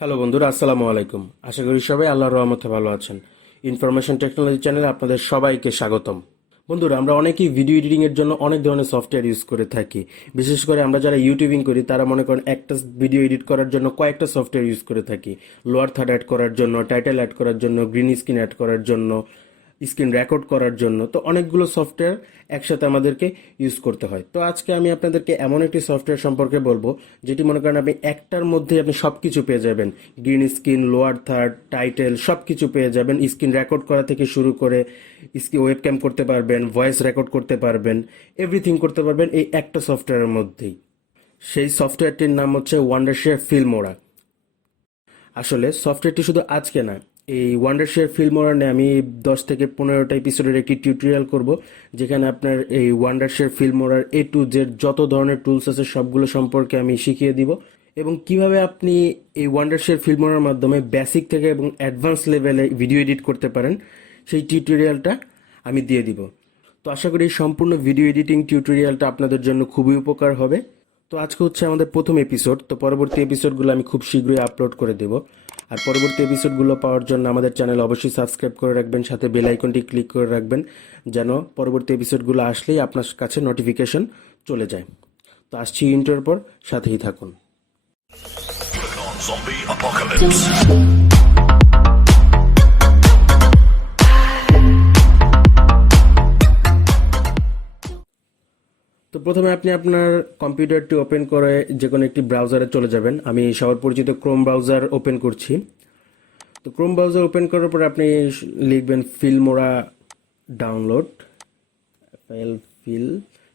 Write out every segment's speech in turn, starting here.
Hello বন্ধুরা, আসসালামু আলাইকুম। আশা করি সবাই আল্লাহর রহমতে ভালো আছেন। ইনফরমেশন টেকনোলজি চ্যানেলে আপনাদের সবাইকে স্বাগতম। বন্ধুরা, আমরা অনেকেই ভিডিও এডিটিং এর জন্য অনেক ধরনের সফটওয়্যার ইউজ করে থাকি। বিশেষ করে আমরা যারা ইউটিউবিং করি তারা মনে করেন একটা ভিডিও এডিট করার জন্য কয়েকটা সফটওয়্যার ইউজ করে থাকি। লোয়ার থার্ড অ্যাড করার জন্য, টাইটেল অ্যাড করার জন্য, গ্রিন স্ক্রিন অ্যাড করার জন্য, স্ক্রিন রেকর্ড করার জন্য। তো অনেকগুলো সফটওয়্যার একসাথে আমাদেরকে ইউজ করতে হয়। তো আজকে আমি আপনাদেরকে এমন একটি সফটওয়্যার সম্পর্কে বলবো যেটি মনে করেন আপনি একটার মধ্যে আপনি সব কিছু পেয়ে যাবেন। Green screen, lower third, title সব কিছু পেয়ে যাবেন। স্ক্রিন রেকর্ড করা থেকে শুরু করে ওয়েবক্যাম করতে পারবেন, ভয়েস রেকর্ড করতে পারবেন, এভরিথিং করতে পারবেন এই একটা সফটওয়্যারের মধ্যেই। সেই সফটওয়্যারটির নাম হচ্ছে ওয়ান্ডারশেয়ার ফিল্মোরা। আসলে সফটওয়্যারটি শুধু আজকে না, এই ওয়ান্ডারশেয়ার ফিল্মোরা নিয়ে আমি 10 থেকে 15টা এপিসোডের একটি টিউটোরিয়াল করব, যেখানে আপনার এই ওয়ান্ডারশেয়ার ফিল্মোরার A to Z যত ধরনের টুলস আছে সবগুলো সম্পর্কে আমি শিখিয়ে দিব, এবং কিভাবে আপনি এই ওয়ান্ডারশেয়ার ফিল্মোরার মাধ্যমে বেসিক থেকে এবং অ্যাডভান্স লেভেলে ভিডিও এডিট করতে পারেন সেই টিউটোরিয়ালটা আমি দিয়ে দিব। তো আশা করি এই সম্পূর্ণ ভিডিও এডিটিং টিউটোরিয়ালটা আপনাদের জন্য খুবই উপকার হবে। তো আজকে হচ্ছে আমাদের প্রথম এপিসোড। তো পরবর্তী এপিসোডগুলো আমি খুব শীঘ্রই আপলোড করে দেব। আর পরবর্তী এপিসোডগুলো পাওয়ার জন্য আমাদের চ্যানেল অবশ্যই সাবস্ক্রাইব করে রাখবেন, সাথে বেল আইকনটি ক্লিক করে রাখবেন যেন পরবর্তী এপিসোডগুলো আসলেই আপনার কাছে নোটিফিকেশন চলে যায়। তো আসছি ইন্টার পর, সাথেই থাকুন। Zombie apocalypse. তো প্রথমে আপনি আপনার কম্পিউটারটি ওপেন করে যে কোনো একটি ব্রাউজারে চলে যাবেন। আমি সবার পরিচিত ক্রোম ব্রাউজার ওপেন করছি। তো ক্রোম ব্রাউজার ওপেন করার পরে আপনি লিখবেন ফিল্মোরা ডাউনলোড,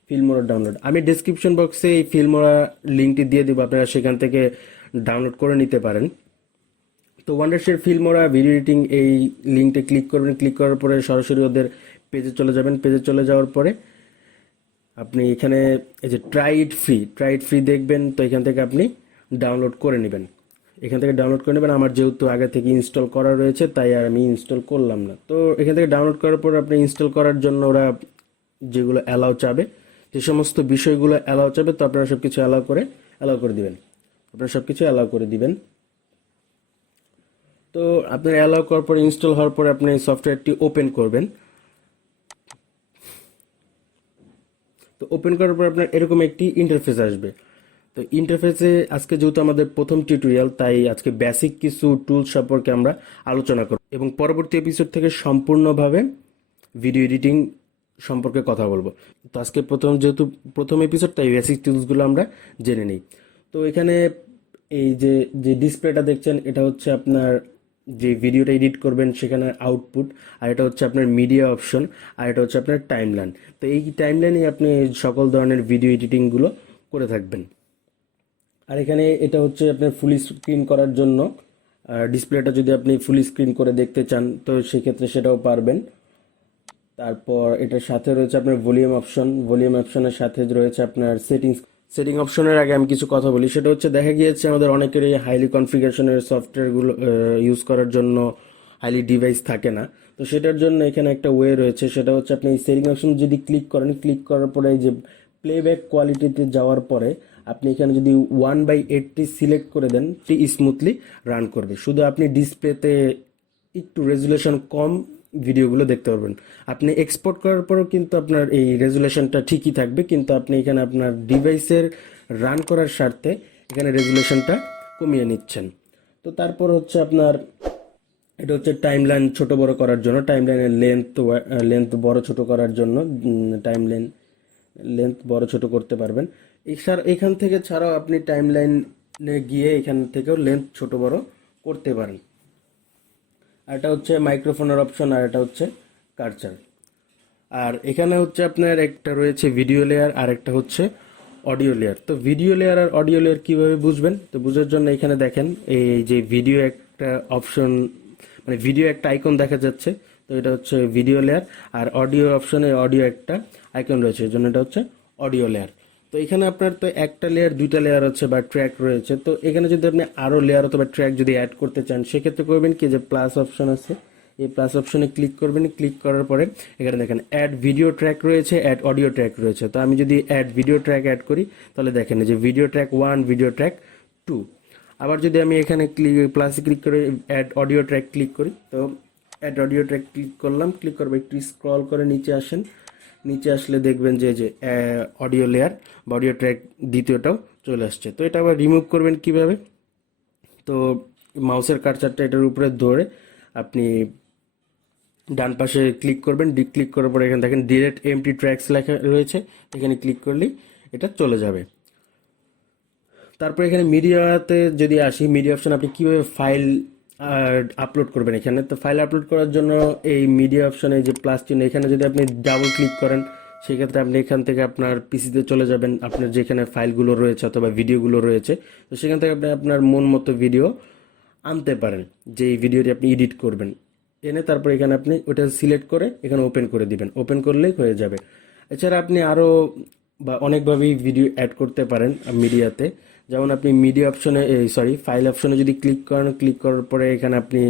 ফিল্মোরা ডাউনলোড। আমি ডেসক্রিপশন বক্সে এই ফিল্মোরা লিঙ্কটি দিয়ে দেবো, আপনারা সেখান থেকে ডাউনলোড করে নিতে পারেন। তো ওয়ান্ডারশেয়ার ফিল্মোরা ভিডিও এডিটিং এই লিঙ্কটা ক্লিক করবেন। ক্লিক করার পরে সরাসরি ওদের পেজে চলে যাবেন। পেজে চলে যাওয়ার পরে আপনি এখানে এই যে ট্রাই ইট ফ্রি দেখবেন। তো এখান থেকে আপনি ডাউনলোড করে নেবেন। এখান থেকে ডাউনলোড করে নেবেন। আমার যেহেতু আগে থেকে ইনস্টল করা রয়েছে তাই আর আমি ইনস্টল করলাম না। তো এখান থেকে ডাউনলোড করার পর আপনি ইনস্টল করার জন্য ওরা যেগুলো অ্যালাউ চাবে, যে সমস্ত বিষয়গুলো অ্যালাউ চাবে, তো আপনারা সব কিছু অ্যালাউ করে দিবেন। আপনারা সব কিছু অ্যালাউ করে দিবেন। তো আপনার অ্যালাউ করার পর, ইনস্টল হওয়ার পরে আপনি সফটওয়্যারটি ওপেন করবেন। তো ওপেন করার পর আপনার এরকম একটি ইন্টারফেস আসবে। তো ইন্টারফেসে আজকে যেহেতু আমাদের প্রথম টিউটোরিয়াল, তাই আজকে বেসিক কিছু টুলস সম্পর্কে আমরা আলোচনা করব, এবং পরবর্তী এপিসোড থেকে সম্পূর্ণভাবে ভিডিও এডিটিং সম্পর্কে কথা বলবো। তো আজকে যেহেতু প্রথম এপিসোড, তাই বেসিক টুলসগুলো আমরা জেনে নিই। তো এখানে এই যে যে ডিসপ্লেটা দেখছেন, এটা হচ্ছে আপনার যে ভিডিওটা এডিট করবেন সেখানে আউটপুট, আর এটা হচ্ছে আপনার মিডিয়া অপশন, আর এটা হচ্ছে আপনার টাইমলাইন। তো এই টাইমলাইনে আপনি সকল ধরনের ভিডিও এডিটিংগুলো করে থাকবেন। আর এখানে এটা হচ্ছে আপনার ফুল স্ক্রিন করার জন্য ডিসপ্লেটা, যদি আপনি ফুল স্ক্রিন করে দেখতে চান তো সেক্ষেত্রে সেটাও পারবেন। তারপর এটার সাথে রয়েছে আপনার ভলিউম অপশনের সাথে রয়েছে আপনার সেটিং অপশনের আগে আমি কিছু কথা বলি। সেটা হচ্ছে, দেখা গিয়েছে আমাদের অনেকেরই হাইলি কনফিগারেশনের সফটওয়্যারগুলো ইউজ করার জন্য হাইলি ডিভাইস থাকে না। তো সেটার জন্য এখানে একটা ওয়ে রয়েছে। সেটা হচ্ছে আপনি এই সেটিং অপশন যদি ক্লিক করেন, ক্লিক করার পরে এই যে প্লেব্যাক কোয়ালিটিতে যাওয়ার পরে আপনি এখানে যদি 1/80 সিলেক্ট করে দেন, স্মুথলি রান করবে। শুধু আপনি ডিসপ্লেতে একটু রেজুলেশন কম ভিডিওগুলো দেখতে পারবেন। আপনি এক্সপোর্ট করার পরেও কিন্তু আপনার এই রেজুলেশনটা ঠিকই থাকবে, কিন্তু আপনি এখানে আপনার ডিভাইসের রান করার স্বার্থে এখানে রেজুলেশনটা কমিয়ে নিচ্ছেন। তো তারপর হচ্ছে আপনার এটা হচ্ছে টাইমলাইন ছোট বড় করার জন্য, টাইমলাইনের লেন্থ বড় ছোট করার জন্য টাইমলাইন লেন্থ বড় ছোট করতে পারবেন। এখান থেকে ছাড়াও আপনি টাইমলাইনে গিয়ে এখান থেকেও লেন্থ ছোট বড় করতে পারেন। আর এটা হচ্ছে মাইক্রোফোনের অপশন, আর এটা হচ্ছে কার্সার। আর এখানে হচ্ছে আপনার একটা রয়েছে ভিডিও লেয়ার, আর একটা হচ্ছে অডিও লেয়ার। তো ভিডিও লেয়ার আর অডিও লেয়ার কিভাবে বুঝবেন? তো বোঝার জন্য এখানে দেখেন এই যে ভিডিও একটা অপশন, মানে ভিডিও একটা আইকন দেখা যাচ্ছে। তো এটা হচ্ছে ভিডিও লেয়ার, আর অডিও অপশনে অডিও একটা আইকন রয়েছে, এর জন্য এটা হচ্ছে অডিও লেয়ার। তো এখানে আপনার তো একটা লেয়ার, দুইটা লেয়ার হচ্ছে বা ট্র্যাক রয়েছে। তো এখানে যদি আপনি আরও লেয়ার অথবা ট্র্যাক যদি অ্যাড করতে চান, সেক্ষেত্রে করবেন কি, যে প্লাস অপশন আছে, এই প্লাস অপশনে ক্লিক করবেন। ক্লিক করার পরে এখানে দেখেন অ্যাড ভিডিও ট্র্যাক রয়েছে, অ্যাড অডিও ট্র্যাক রয়েছে। তো আমি যদি অ্যাড ভিডিও ট্র্যাক অ্যাড করি, তাহলে দেখেন যে ভিডিও ট্র্যাক 1, ভিডিও ট্র্যাক 2। আবার যদি আমি এখানে প্লাসে ক্লিক করে অ্যাড অডিও ট্র্যাক ক্লিক করি, তো অ্যাড অডিও ট্র্যাক ক্লিক করলাম, ক্লিক করবো, একটু স্ক্রল করে নিচে আসেন, নিচে আসলে দেখবেন যে অডিও লেয়ার বা অডিও ট্র্যাক দ্বিতীয়টাও চলে আসছে। তো এটা আবার রিমুভ করবেন কিভাবে, তো মাউসের কার্সারটা এটার উপরে ধরে আপনি ডান পাশে ক্লিক করবেন, ক্লিক করার পরে এখানে দেখেন ডিরেক্ট এমটি ট্র্যাকস লেখা রয়েছে, এখানে ক্লিক করলেই এটা চলে যাবে। তারপর এখানে মিডিয়াতে যদি আসি, মিডিয়া অপশন আপনি কীভাবে ফাইল আপলোড করবেন এখানে, তো ফাইল আপলোড করার জন্য এই মিডিয়া অপশনে যে প্লাস চিহ্ন এখানে যদি আপনি ডাবল ক্লিক করেন, সেক্ষেত্রে আপনি এখান থেকে আপনার পিসিতে চলে যাবেন, আপনার যেখানে ফাইলগুলো রয়েছে অথবা ভিডিওগুলো রয়েছে, তো সেখান থেকে আপনি আপনার মন মতো ভিডিও আনতে পারেন, যে এই ভিডিওটি আপনি এডিট করবেন, এনে তারপর এখানে আপনি ওটা সিলেক্ট করে এখানে ওপেন করে দিবেন, ওপেন করলেই হয়ে যাবে। এছাড়া আপনি আরও বা অনেকভাবেই ভিডিও অ্যাড করতে পারেন মিডিয়াতে, যেমন আপনি মিডিয়া অপশনে ফাইল অপশনে যদি ক্লিক করেন, ক্লিক করার পরে এখানে আপনি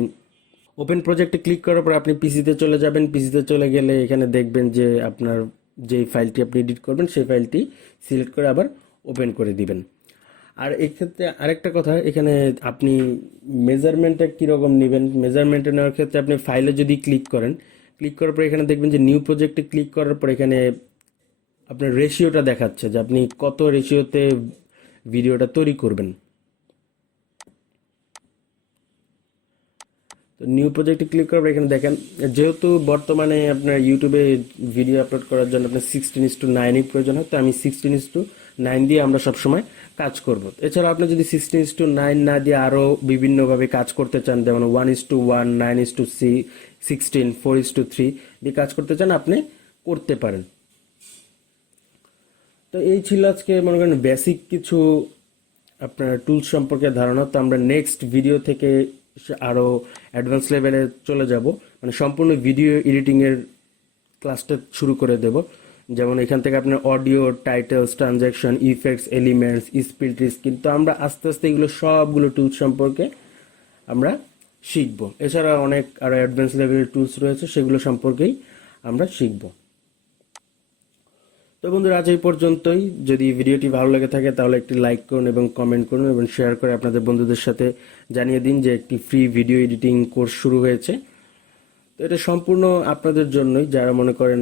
ওপেন প্রজেক্টে ক্লিক করার পরে আপনি পিসিতে চলে যাবেন, পিসিতে চলে গেলে এখানে দেখবেন যে আপনার যেই ফাইলটি আপনি এডিট করবেন সেই ফাইলটি সিলেক্ট করে আবার ওপেন করে দিবেন। আর এক্ষেত্রে আরেকটা কথা, এখানে আপনি মেজারমেন্টটা কীরকম নেবেন, মেজারমেন্টে নেওয়ার ক্ষেত্রে আপনি ফাইলে যদি ক্লিক করেন, ক্লিক করার পর এখানে দেখবেন যে নিউ প্রজেক্টে ক্লিক করার পর এখানে আপনার রেশিওটা দেখাচ্ছে যে আপনি কত রেশিওতে ভিডিওটা তৈরি করবেন। তো নিউ প্রজেক্টে ক্লিক করার পর এখানে দেখেন, যেহেতু বর্তমানে আপনার ইউটিউবে ভিডিও আপলোড করার জন্য আপনার 16:9 প্রয়োজন হয়, তো আমি 16:9 দিয়ে আমরা সবসময় কাজ করব। এছাড়া আপনি যদি 16:9 না দিয়ে আরও বিভিন্নভাবে কাজ করতে চান, যেমন 1:1, 9:16, 4:3 দিয়ে কাজ করতে চান, আপনি করতে পারেন। তো এই ছিল আজকে মনে করেন বেসিক কিছু আপনার টুলস সম্পর্কে ধারণা। তো আমরা নেক্সট ভিডিও থেকে আরও অ্যাডভান্স লেভেলে চলে যাব, মানে সম্পূর্ণ ভিডিও এডিটিংয়ের ক্লাসটা শুরু করে দেব। যেমন এখান থেকে আপনার audio, titles, transaction, effects, elements, speed, কিন্তু আমরা আস্তে আস্তে এগুলো সবগুলো টুলস সম্পর্কে আমরা শিখব। এছাড়া অনেক আরও অ্যাডভান্স লেভেলের টুলস রয়েছে, সেগুলো সম্পর্কেই আমরা শিখব। তো বন্ধুরা, আজ এই পর্যন্তই। যদি ভিডিওটি ভালো লেগে থাকে তাহলে একটি লাইক করুন এবং কমেন্ট করুন এবং শেয়ার করে আপনাদের বন্ধুদের সাথে জানিয়ে দিন যে একটি ফ্রি ভিডিও এডিটিং কোর্স শুরু হয়েছে। তো এটা সম্পূর্ণ আপনাদের জন্যই, যারা মনে করেন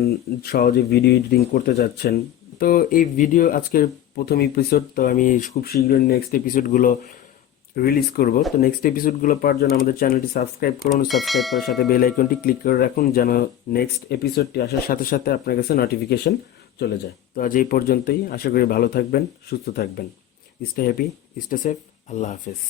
সহজে ভিডিও এডিটিং করতে যাচ্ছেন। তো এই ভিডিও আজকের প্রথম এপিসোড, তো আমি খুব শীঘ্রই নেক্সট এপিসোডগুলো রিলিজ করব। তো নেক্সট এপিসোডগুলো পাওয়ার জন্য আমাদের চ্যানেলটি সাবস্ক্রাইব করুন, সাবস্ক্রাইব করার সাথে বেল আইকনটি ক্লিক করে রাখুন, যেন নেক্সট এপিসোডটি আসার সাথে সাথে আপনার কাছে নোটিফিকেশন চলে যায়। তো আজ এই পর্যন্তই, আশা করি ভালো থাকবেন, সুস্থ থাকবেন। স্টে হ্যাপি, স্টে সেফ, আল্লাহ হাফেজ।